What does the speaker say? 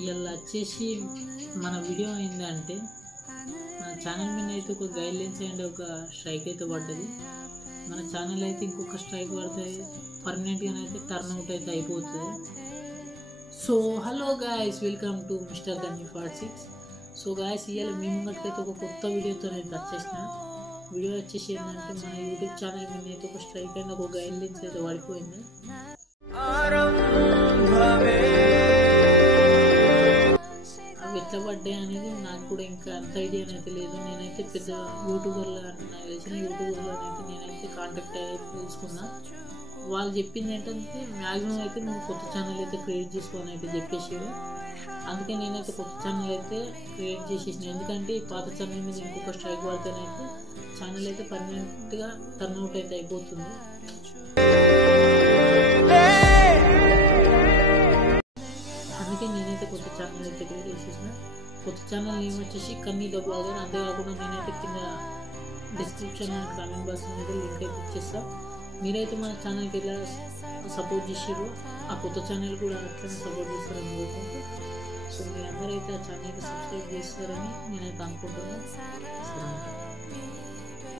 ఇలా వచ్చేసి మన వీడియో ఏంటంటే మన ఛానల్ మీద అయితే ఒక గైడ్లైన్స్ అండ్ ఒక స్ట్రైక్ అయితే పడ్డది. మన ఛానల్ అయితే ఇంకొక స్ట్రైక్ పడితే పర్మనెంట్గా అయితే టర్న్ అవుట్ అయితే అయిపోతుంది. So hello guys, welcome to mister gunny 46. So guys, ఇవాళ మీ ముంగటికైతే ఒక కొత్త వీడియోతో అయితే వచ్చేసిన. వీడియో వచ్చేసి ఏంటంటే మన యూట్యూబ్ ఛానల్ మీద అయితే ఒక స్ట్రైక్ అండ్ ఒక గైడ్లైన్స్ అయితే పడిపోయింది. అవి ఎట్లా పడ్డాయి అనేది నాకు కూడా ఇంకా అంత ఐడియా అయితే లేదు. నేనైతే పెద్ద యూట్యూబర్లో నాకు తెలిసిన యూట్యూబర్లో అయితే నేనైతే కాంటాక్ట్ అయ్యి తెలుసుకున్నా. వాళ్ళు చెప్పింది ఏంటంటే మ్యాక్సిమం అయితే నువ్వు కొత్త ఛానల్ అయితే క్రియేట్ చేసుకోని అయితే చెప్పేసారు. అందుకే నేనైతే కొత్త ఛానల్ అయితే క్రియేట్ చేసేసిన. ఎందుకంటే ఈ పాత ఛానల్ మీద ఇంకొక స్ట్రైక్ పడితేనైతే ఛానల్ అయితే పర్మనెంట్గా టర్న్ అవుట్ అయితే అయిపోతుంది. అందుకే నేనైతే కొత్త ఛానల్ అయితే క్రియేట్ చేసేసిన. కొత్త ఛానల్ నేమ్ వచ్చేసి కన్నీ ద బ్లాగర్. అంతేకాకుండా నేనైతే కింద డిస్క్రిప్షన్ అండ్ కామెంట్ బాక్స్ మీద లింక్ అయితే ఇచ్చేస్తా. మీరైతే మన ఛానల్కి ఎలా సపోర్ట్ చేసారు, ఆ కొత్త ఛానల్ కూడా అట్లనే సపోర్ట్ చేస్తారని కోరుకుంటూ, సో మీరందరూ అయితే ఆ ఛానల్కి సబ్స్క్రైబ్ చేస్తారని నేనైతే అనుకుంటున్నాను.